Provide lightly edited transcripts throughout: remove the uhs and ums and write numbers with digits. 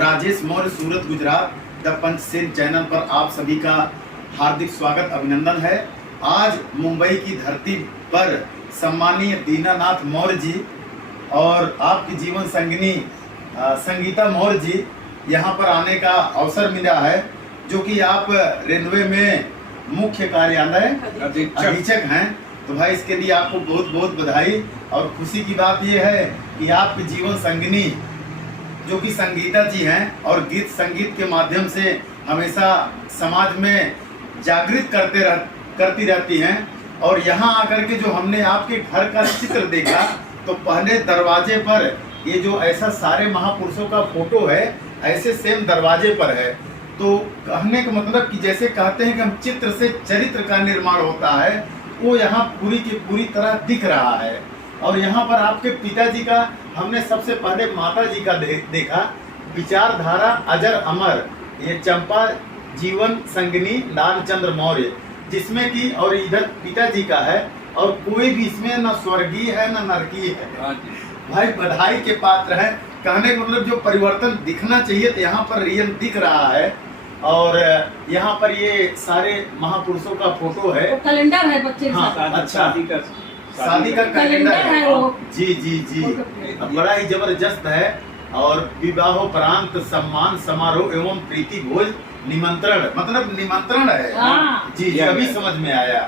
Rajesh Maurya, Surat, Gujarat. The Panchsen channel पर आप सभी का हार्दिक स्वागत, अभिनंदन है। आज मुंबई की धरती पर सम्मानीय दीनानाथ मौर्य जी और आपकी जीवन संगिनी संगीता मौर्य जी यहाँ पर आने का अवसर मिला है, जो कि आप रेलवे में मुख्य कार्यालय अधीक्षक हैं। तो भाई, इसके लिए आपको बहुत बहुत बधाई। और खुशी की बात यह है कि आपकी जीवन संगिनी जो कि संगीता जी हैं और गीत संगीत के माध्यम से हमेशा समाज में जागृत करती रहती हैं। और यहाँ आकर के जो हमने आपके घर का चित्र देखा, तो पहले दरवाजे पर ये जो ऐसा सारे महापुरुषों का फोटो है, ऐसे सेम दरवाजे पर है। तो कहने का मतलब कि जैसे कहते हैं कि हम चित्र से चरित्र का निर्माण होता है, वो यहाँ पूरी की पूरी तरह दिख रहा है। और यहाँ पर आपके पिताजी का हमने सबसे पहले माता जी का देखा, विचारधारा अजर अमर, ये चंपा जीवन संगिनी लालचंद्र मौर्य, जिसमें कि और इधर पिताजी का है, और कोई भी इसमें न स्वर्गीय है न नरकीय है। भाई, बधाई के पात्र है। कहने का मतलब जो परिवर्तन दिखना चाहिए तो यहाँ पर रियल दिख रहा है। और यहाँ पर ये सारे महापुरुषों का फोटो है, कैलेंडर है बच्चे। हाँ, अच्छा, शादी का कैलेंडर है। जी जी जी, बड़ा ही जबरदस्त है। और विवाहोपरांत सम्मान समारोह एवं प्रीति भोज निमंत्रण, मतलब निमंत्रण है। हाँ। जी, अभी समझ में आया।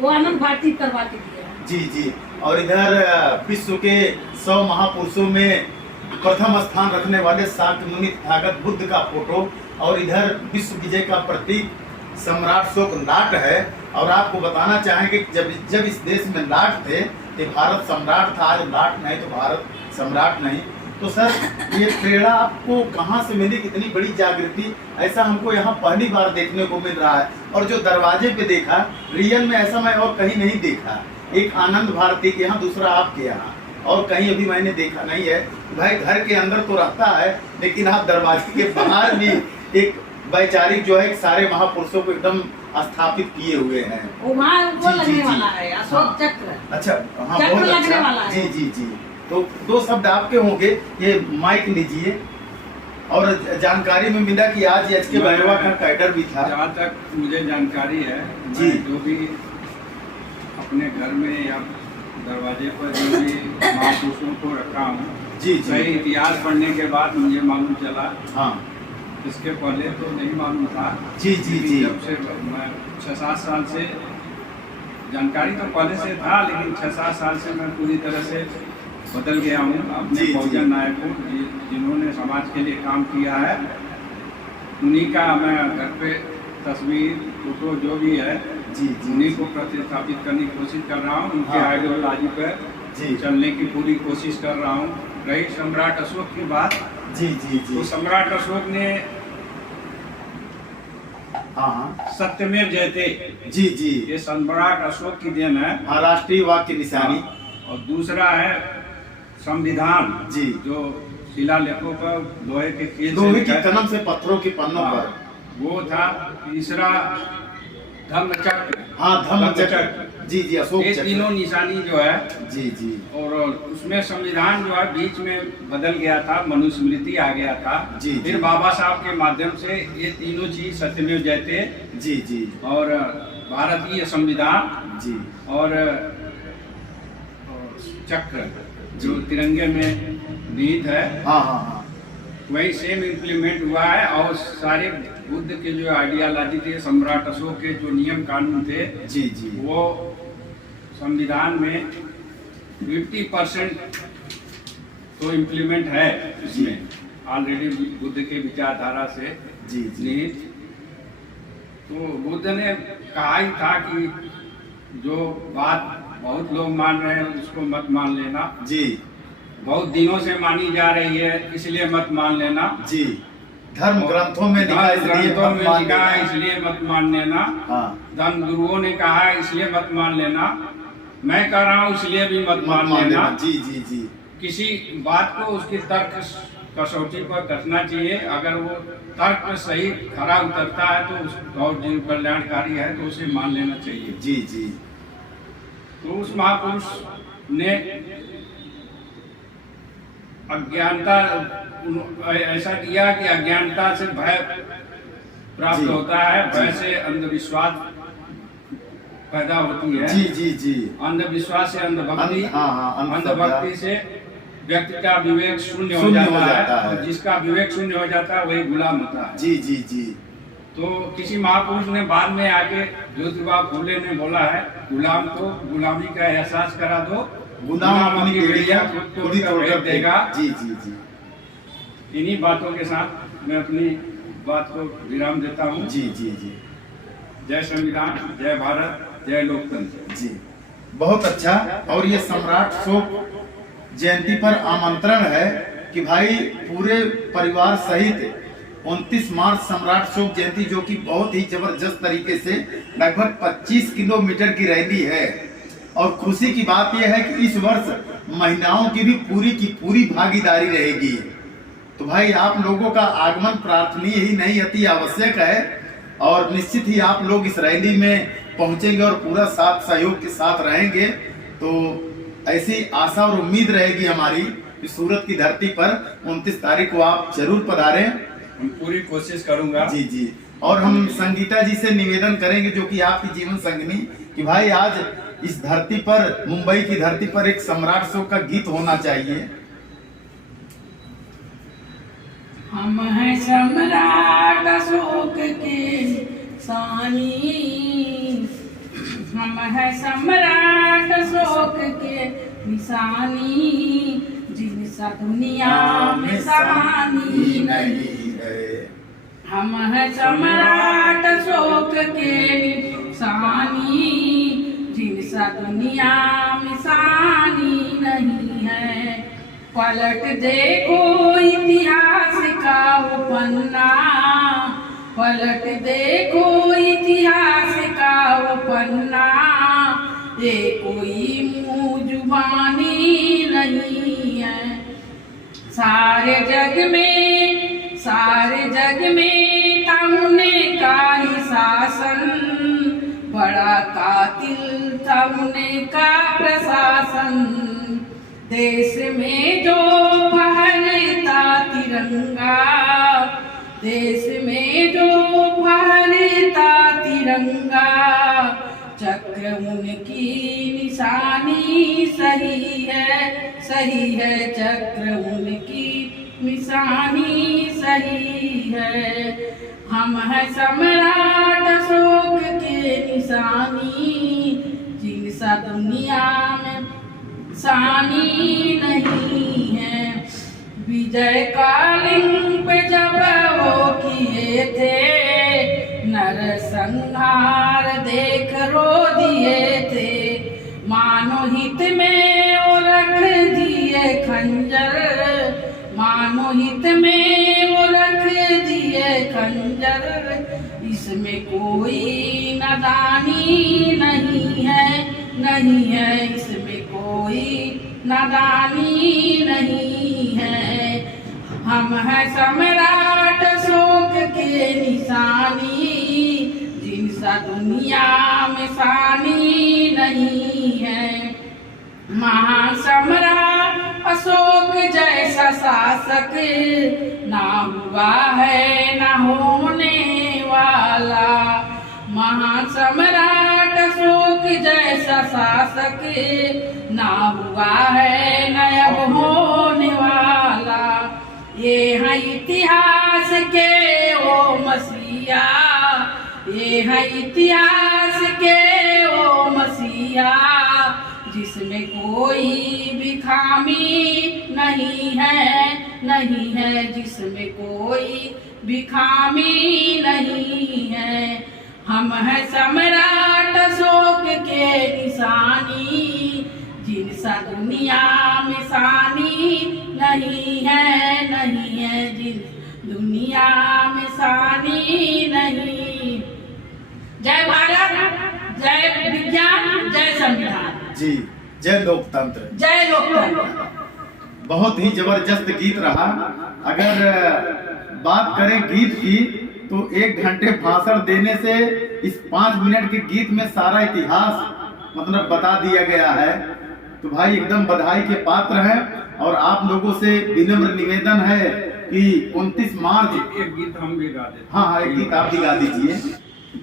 वो आनंद भारती करवाती है। जी जी। और इधर विश्व के 100 महापुरुषों में प्रथम स्थान रखने वाले शाक्य मुनि तथागत बुद्ध का फोटो, और इधर विश्व विजय का प्रतीक सम्राट अशोक लाट है। और आपको बताना चाहेंगे कि जब इस देश में लाट थे तो भारत सम्राट था, आज लाट नहीं तो भारत सम्राट नहीं। तो सर, ये प्रेरणा आपको कहाँ से मिली, कितनी बड़ी जागृति, ऐसा हमको यहाँ पहली बार देखने को मिल रहा है। और जो दरवाजे पे देखा, रियल में ऐसा मैं और कहीं नहीं देखा। एक आनंद भारती के यहाँ, दूसरा आपके यहाँ, और कहीं अभी मैंने देखा नहीं है। भाई, घर के अंदर तो रहता है, लेकिन आप दरवाजे के बाहर भी एक वैचारिक जो है सारे महापुरुषों को एकदम स्थापित किए हुए हैं। वो लगने वाला है अशोक चक्र। अच्छा, हाँ, चक्र बहुत लगने अच्छा। वाला है। जी जी जी। तो 2 शब्द आपके होंगे, ये माइक लीजिए। और जानकारी में मिला कि आज एच के भैरवा का कैडर भी था। जहाँ तक मुझे जानकारी है जी, जो भी अपने घर में या दरवाजे पर जो भी महापुरुषों को रखा हूँ, जी जी, सही इतिहास पढ़ने के बाद मुझे मालूम चला। हाँ, इसके पहले तो नहीं मालूम था। जी जी जी। जब से मैं 6-7 साल से, जानकारी तो पहले से था, लेकिन 6-7 साल से मैं पूरी तरह से बदल गया हूँ अपने बहुजन नायकों जिन्होंने समाज के लिए काम किया है। उन्हीं का मैं घर पे तस्वीर, फोटो जो भी है, जी, उन्हीं को प्रतिस्थापित करने की कोशिश कर रहा हूँ। उनके हाँ, आइडियोलॉजी पर जी, चलने की पूरी कोशिश कर रहा हूँ। रही सम्राट अशोक की बात, जी जी जी, तो सम्राट अशोक ने हाँ, सत्यमेव जयते, जी जी, ये सम्राट अशोक की देन है। हाँ, राष्ट्रीय वाक्य निशानी। और दूसरा है संविधान, जी, जो शिलालेखों पर लोहे के कील लोहे की लिखा है। कलम से पत्थरों के पन्नों पर। वो था। तीसरा धम्मचक्र। हाँ, धम्मचक्र। जी जी, अशोक ये चक्र। तीनों निशानी जो है, जी जी, और उसमें संविधान जो है बीच में बदल गया था, मनुस्मृति आ गया था। जी, फिर जी। बाबा साहब के माध्यम से ये तीनों चीज सत्यमेव जयते, जी जी, और भारतीय संविधान, जी, और चक्र जो तिरंगे में निहित है, हाँ हाँ हाँ, वही सेम इम्प्लीमेंट हुआ है। और सारे बुद्ध के जो आइडियोलॉजी थे, सम्राट अशोक के जो नियम कानून थे, जी जी, वो संविधान में 50% तो इम्प्लीमेंट है इसमें ऑलरेडी, बुद्ध के विचारधारा से जी जी, निहित। तो बुद्ध ने कहा ही था कि जो बात बहुत लोग मान रहे हैं उसको मत मान लेना, जी, बहुत दिनों से मानी जा रही है इसलिए मत मान लेना, जी, धर्म ग्रंथों में लिखा है इसलिए ग्रंथों मत में मान लिखा है लेना। इसलिए मत मान लेना, हाँ, धर्म गुरुओं ने कहा है इसलिए मत मान लेना, मैं कह रहा हूँ इसलिए भी मत मान लेना। लेना। जी जी जी, किसी बात को उसकी तर्क कसौटी पर कसना चाहिए। अगर वो तर्क पर सही खरा उतरता है तो उस और जीव कल्याणकारी है तो उसे मान लेना चाहिए। जी जी, तो उस महापुरुष ने अज्ञानता ऐसा किया कि अज्ञानता से भय प्राप्त जी। होता है, भय जी। से अंधविश्वास पैदा होती है। जी जी जी। अंधविश्वास से अंधभक्ति, हाँ, अंधभक्ति से व्यक्ति का विवेक शून्य हो शून्य जाता हो जाता है, है। और जिसका विवेक शून्य हो जाता है वही गुलाम होता है। जी जी जी। तो किसी महापुरुष ने बाद में आके ज्योतिबा फूले ने बोला है, गुलाम को गुलामी का एहसास करा दो, गुलाम अपनी बेड़ियां खुद खुद ही तोड़कर देगा। जी जी जी। इन्हीं बातों के साथ मैं अपनी बात को विराम देता हूँ। जी जी जी जय संविधान, जय भारत, जय लोकतंत्र। जी। बहुत अच्छा। और ये सम्राट अशोक जयंती पर आमंत्रण है कि भाई पूरे परिवार सहित 29 मार्च सम्राट अशोक जयंती, जो कि बहुत ही जबरदस्त तरीके से लगभग 25 किलोमीटर की रैली है। और खुशी की बात यह है कि इस वर्ष महिलाओं की भी पूरी भागीदारी रहेगी। तो भाई आप लोगों का आगमन प्रार्थनीय ही नहीं अति आवश्यक है, और निश्चित ही आप लोग इस रैली में पहुंचेंगे और पूरा साथ सहयोग के साथ रहेंगे। तो ऐसी आशा और उम्मीद रहेगी हमारी कि सूरत की धरती पर 29 तारीख को आप जरूर पधारें। हम पूरी कोशिश करूंगा। जी जी। और हम संगीता जी से निवेदन करेंगे, जो कि आपकी जीवन संगिनी, कि भाई आज इस धरती पर, मुंबई की धरती पर एक सम्राट अशोक का गीत होना चाहिए। हम हैं सम्राट अशोक के सानी, हम हैं सम्राट अशोक के निशानी, जिनसा दुनिया में सानी नहीं है। हम हैं सम्राट अशोक के निशानी, जिनसा दुनिया में सानी नहीं है। पलट देखो इतिहास का वो पन्ना, पलट देखो इतिहास का वो पन्ना, ये कोई मुँह जुबानी नहीं है। सारे जग में था उन्हें का ही शासन, बड़ा कातिल था उन्हें का प्रशासन। देश में जो फहरता तिरंगा, देश में जो फहरता तिरंगा, चक्र उनकी निशानी सही है, चक्र उनकी निशानी सही है। हम हैं सम्राट अशोक के निशानी, जिनसा दुनिया में सानी नहीं है। विजय कालिंग पे जब वो किए थे, नरसंहार देख रो दिए थे। मानो हित में वो रख दिए खंजर, मानो हित में वो रख दिए खंजर। इसमें कोई नादानी नहीं है, इसमें कोई नादानी नहीं है। हम हैं सम्राट अशोक के निशानी, जिनसा दुनिया में सानी नहीं है। महान सम्राट अशोक जैसा शासक ना हुआ है ना होने वाला। महान सम्राट अशोक जैसा शासक ना हुआ है ना अब होने वाला। ये है इतिहास के वो मसीहा, ये है इतिहास के वो मसीहा, जिसमें कोई भी खामी नहीं है, जिसमें कोई भी खामी नहीं है। हम हैं सम्राट अशोक के निशानी, जिनसा दुनिया में सानी नहीं है, जिन दुनिया में सानी नहीं। जय भारत, जय विज्ञान, जय संविधान। जी। जय लोकतंत्र, जय लोकतंत्र। बहुत ही जबरदस्त गीत रहा। अगर बात करें गीत की, तो 1 घंटे भाषण देने से इस 5 मिनट के गीत में सारा इतिहास मतलब बता दिया गया है। तो भाई एकदम बधाई के पात्र हैं। और आप लोगों से विनम्र निवेदन है कि 29 मार्च एक गीत हम भी गा देते। हाँ एक गीत आप भी गा दीजिए।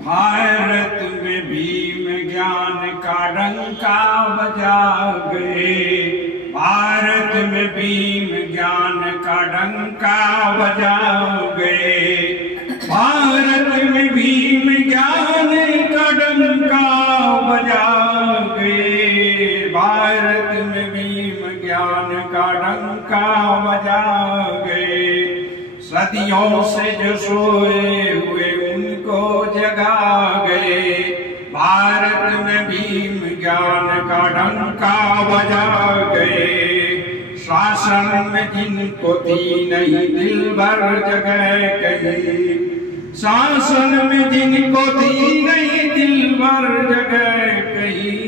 भारत में भीम ज्ञान का डंका बजा गए, भारत में भीम ज्ञान का डंका बजा गए, भारत में भीम ज्ञान का डंका बजा गए, भारत में भीम ज्ञान का डंका बजा गए, सदियों से जो सोए हुए उनको जगा गए, भारत में भीम ज्ञान का डंका बजा गए, शासन में जिनको थी नहीं दिल भर जगह कहीं, शासन में जिनको थी नहीं दिल भर जगह कहीं,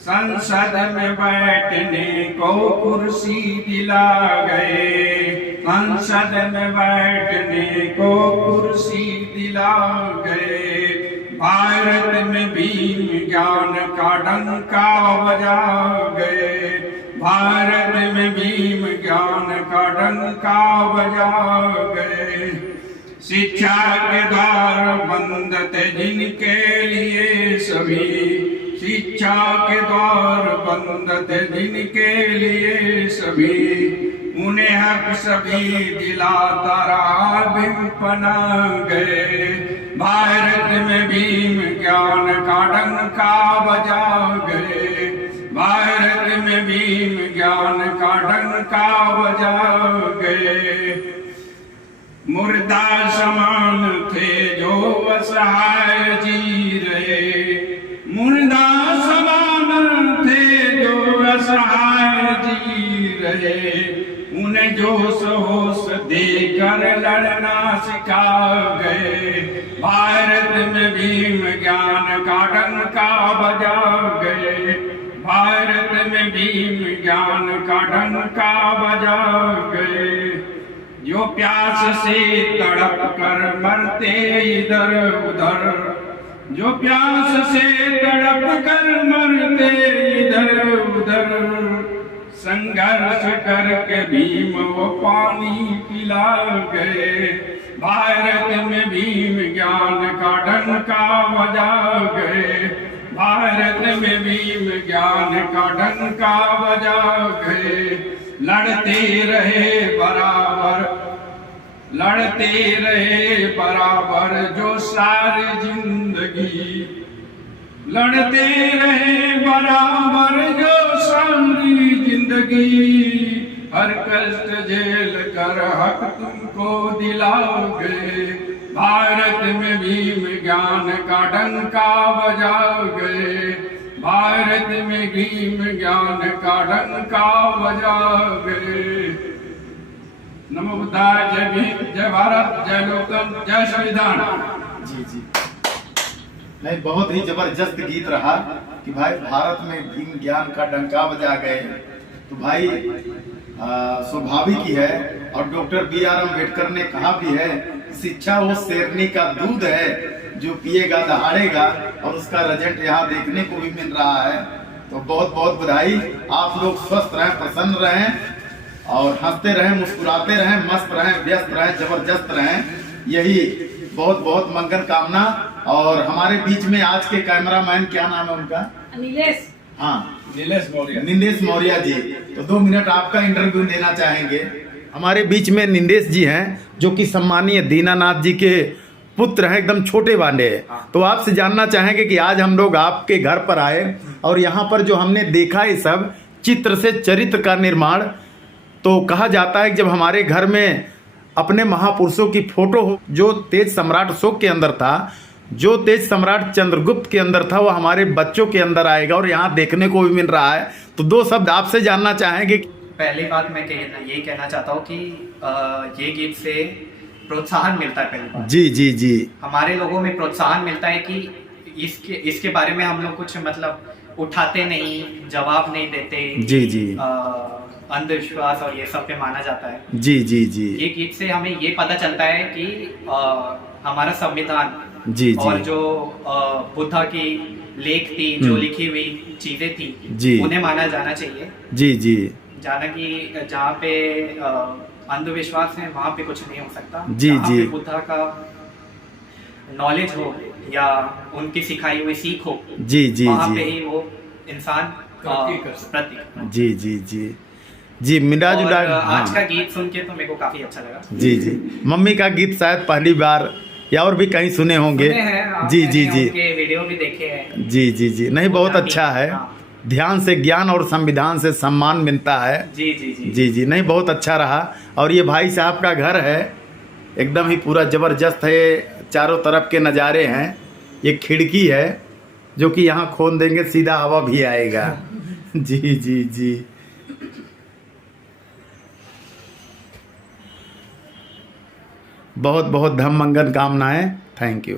संसद में बैठने को कुर्सी दिला गए, संसद में बैठने को कुर्सी दिला गए, भारत में भीम ज्ञान का डंका बजा गए, भारत में भीम ज्ञान का डंका बजा गए, शिक्षा के द्वार बंद थे जिनके लिए सभी, शिक्षा के द्वार बंद थे जिनके लिए सभी, उन्हें हक सभी दिलाता रहा भीम बना गए, भारत में भीम ज्ञान का डंका बजा गए, भारत में भीम ज्ञान का डंका बजा गए, मुर्दा समान थे जो असहाय जी रहे, मुर्दा समान थे जो असहाय जी रहे, उन्हें जोश होश देकर लड़ना सिखा गए, भारत में भीम ज्ञान का डंका बजा गए, भारत में भीम ज्ञान का डंका बजा गए, जो प्यास से तड़प कर मरते इधर उधर, जो प्यास से तड़प कर मरते इधर उधर, संघर्ष करके भीम वो पानी पिला गए, भारत में भीम ज्ञान का डंका बजा गए, भारत में भीम ज्ञान का डंका बजा गए, लड़ते रहे बराबर, लड़ते रहे बराबर जो सारी जिंदगी, लड़ते रहे बराबर जो सारी जिंदगी, हर कष्ट झेल कर हक तुमको दिलाओगे, भारत में भीम ज्ञान का डंका बजा गए, भारत में भीम ज्ञान का डंका बजा गए। नमो बुद्धाय, जय भीम, जय भारत, जय लोकतंत्र, जय संविधान। जी जी नहीं, बहुत ही जबरदस्त गीत रहा कि भाई भारत में भीम ज्ञान का डंका बजा गए। तो भाई स्वाभाविक ही है, और डॉक्टर B.R. अम्बेडकर ने कहा भी है, शिक्षा वो शेरनी का दूध है जो पिएगा दहाड़ेगा, और उसका रिजल्ट यहाँ देखने को भी मिल रहा है। तो बहुत बहुत बधाई, आप लोग स्वस्थ रहें, प्रसन्न रहें और हंसते रहें, मुस्कुराते रहें, मस्त रहें, व्यस्त रहें, जबरदस्त रहें, यही बहुत बहुत मंगल कामना। और हमारे बीच में आज के कैमरामैन, क्या नाम है उनका? नीलेश। हाँ, नीलेश मौर्य। नीलेश मौर्य जी। तो 2 मिनट आपका इंटरव्यू लेना चाहेंगे। हमारे बीच में नीलेश जी हैं, जो कि सम्मानीय दीनानाथ जी के पुत्र हैं, एकदम छोटे वाले हैं। तो आपसे जानना चाहेंगे कि आज हम लोग आपके घर पर आए और यहाँ पर जो हमने देखा है सब चित्र से चरित्र का निर्माण, तो कहा जाता है कि जब हमारे घर में अपने महापुरुषों की फोटो हो, जो तेज सम्राट अशोक के अंदर था, जो तेज सम्राट चंद्रगुप्त के अंदर था, वो हमारे बच्चों के अंदर आएगा और यहाँ देखने को भी मिल रहा है। तो 2 शब्द आपसे जानना चाहेंगे। पहली बात मैं यही कहना चाहता हूँ कि ये गीत से प्रोत्साहन मिलता है। पहली बात जी जी जी, हमारे लोगों में प्रोत्साहन मिलता है कि इसके बारे में हम लोग कुछ मतलब उठाते नहीं, जवाब नहीं देते। जी जी, अंधविश्वास और ये सब पे माना जाता है। जी जी जी, ये गीत से हमें ये पता चलता है कि हमारा संविधान जी जी, और जो बुद्धा की लेख थी, जो लिखी हुई चीजें थी, जी। उन्हें माना जाना चाहिए। जी जी जाना कि जहाँ पे अंधविश्वास है वहाँ पे कुछ नहीं हो सकता। जी, जहाँ जी। पे बुद्धा का नॉलेज हो या उनकी सिखाई हुई सीख हो, जी जी वहाँ पे जी ही वो इंसान प्रतीक। जी जी जी जी मिला जुला। आज का हाँ गीत सुन के तो मेरे को काफी अच्छा लगा। जी जी, मम्मी का गीत शायद पहली बार या और भी कहीं सुने होंगे। सुने हैं, हाँ, जी जी मैंने जी उनके वीडियो भी देखे हैं। जी जी जी नहीं, बहुत काफी, अच्छा है। हाँ। ध्यान से ज्ञान और संविधान से सम्मान मिलता है। जी जी जी जी जी नहीं, बहुत अच्छा रहा। और ये भाई साहब का घर है, एकदम ही पूरा ज़बरदस्त है। चारों तरफ के नज़ारे हैं। ये खिड़की है जो कि यहाँ खोल देंगे सीधा हवा भी आएगा। जी जी जी बहुत बहुत धम्म मंगल कामनाएं। Thank you.